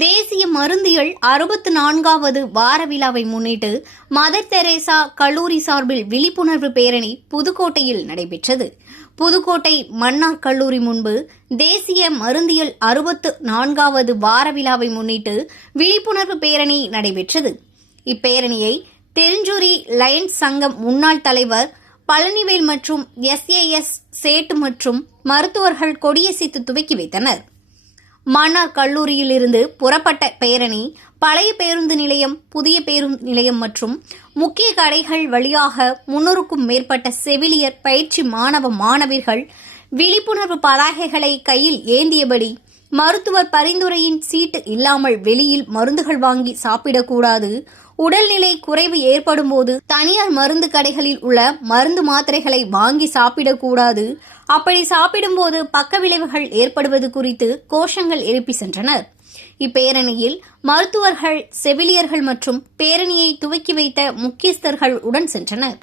தேசிய மருந்தியல் 64வது வார விழாவை முன்னிட்டு மதர் தெரேசா கல்லூரி சார்பில் விழிப்புணர்வு பேரணி புதுக்கோட்டையில் நடைபெற்றது. புதுக்கோட்டை மன்னார் கல்லூரி முன்பு தேசிய மருந்தியல் 64வது வார விழாவை முன்னிட்டு விழிப்புணர்வு பேரணி நடைபெற்றது. இப்பேரணியை தெரிஞ்சூரி லயன்ஸ் சங்கம் முன்னாள் தலைவர் பழனிவேல் மற்றும் SAS சேட்டு மற்றும் மருத்துவர்கள் கொடியசைத்து துவக்கி வைத்தனர். மன்னார் கல்லூரியிலிருந்து புறப்பட்ட பேரணி பழைய பேருந்து நிலையம், புதிய பேருந்து நிலையம் மற்றும் முக்கிய கடைகள் வழியாக 300க்கும் மேற்பட்ட செவிலியர் பயிற்சி மாணவியர்கள் விழிப்புணர்வு பதாகைகளை கையில் ஏந்தியபடி மருத்துவர் பரிந்துரையின் சீட்டு இல்லாமல் வெளியில் மருந்துகள் வாங்கி சாப்பிடக்கூடாது, உடல்நிலை குறைவு ஏற்படும் போது தனியார் மருந்து கடைகளில் உள்ள மருந்து மாத்திரைகளை வாங்கி சாப்பிடக்கூடாது, அப்படி சாப்பிடும்போது பக்க விளைவுகள் ஏற்படுவது குறித்து கோஷங்கள் எழுப்பி சென்றனர். இப்பேரணியில் மருத்துவர்கள், செவிலியர்கள் மற்றும் பேரணியை துவக்கி வைத்த முக்கியஸ்தர்கள் உடன் சென்றனர்.